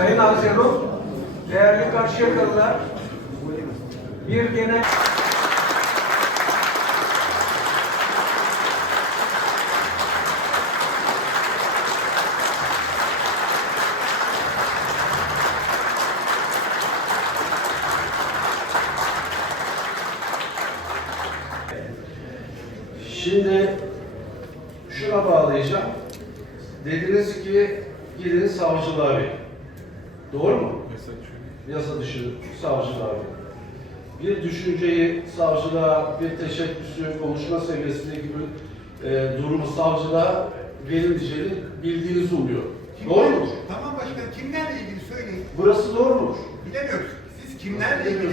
Nazero, değerli Karşıyakalılar, bir genel... Şimdi şuna bağlayacağım. Dediniz ki gidin savcılığa verin. Doğru mu? Yasa dışı savcılığa verin. Bir düşünceyi savcılığa, bir teşebbüsü, konuşma seviyesindeki bir e, durumu savcılığa verileceğini bildiğinizi umuyor. Doğru mu? Tamam başkanım kimlerle ilgili söyleyin. Burası doğru mudur? Bilemiyoruz. Siz kimlerle ilgili?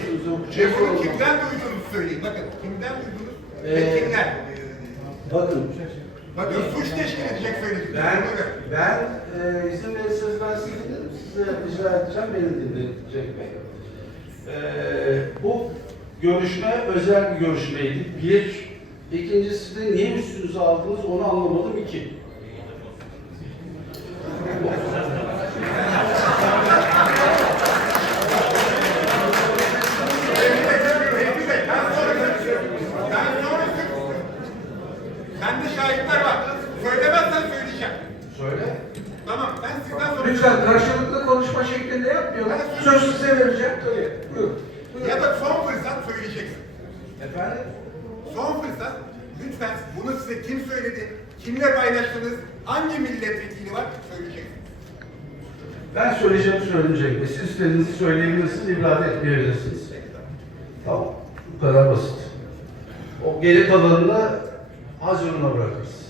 Şey bunu kimden duyduğunuzu söyleyin. Bakın kimden duydunuz Ee, ve kimler? Bakın, Bakın suç teşkil edecek söyledik. Ben, ben e, izin verirseniz ben sizi dinlerim. Size rica edeceğim, beni dinleyecek Bey. E, bu görüşme özel bir görüşmeydi. Bir. İkincisi de niye üstünüze aldınız onu anlamadım. İki. Bende şahitler var. Söylemezsen söyleyeceğim. Söyle. Tamam ben sizden sonra... Lütfen yapmayalım. Söz size vereceğim. Tabii. Buyurun. Ya da son fırsat söyleyeceksin. Efendim? Son fırsat lütfen bunu size kim söyledi, kimle paylaştınız, hangi milletvekili var söyleyeceksin. Ben söyleyeceğimi söyleyecek Bey. Siz istediğinizi söyleyebilirsiniz, ifade etmeyebilirsiniz. Tamam. Bu kadar basit. O geri kalanını hazırına bırakırız.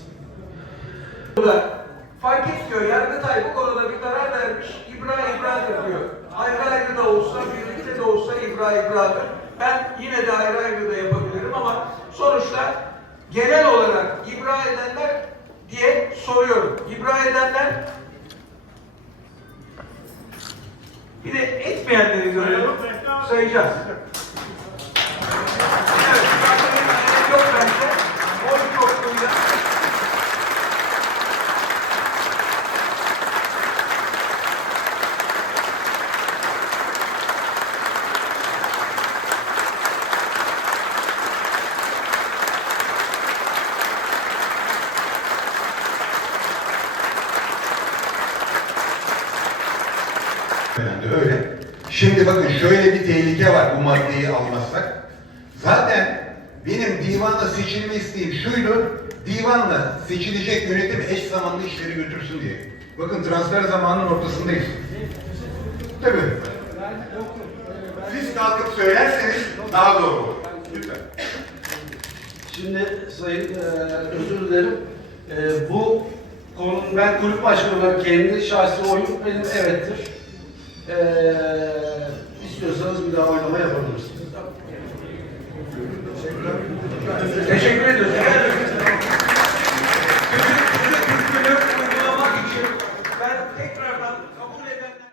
Burada fark etmiyor. Yargıtay bu konuda bir karar vermiş. İbra ibradır diyor. Ayrı ayrı da olsa, birlikte de olsa ibra ibradır. Ben yine de ayrı ayrı da yapabilirim ama sonuçta genel olarak ibra edenler diye soruyorum. İbra edenler bir de etmeyenleri görelim. Sayacağız. Efendim, Öyle. Şimdi bakın şöyle bir tehlike var bu maddeyi almazsak. Zaten benim divanla seçilme isteğim şuydu. Divanla seçilecek yönetim eş zamanlı işleri götürsün diye. Bakın transfer zamanının ortasındayız. Tabii. Siz kalkıp söylerseniz daha doğru olur. Şimdi Sayın e, özür dilerim. E, bu konunun ben kulüp başkanı olarak kendi şahsi oyum benim evettir. E, istiyorsanız bir daha oylama yapabilirsiniz. Teşekkür ediyoruz.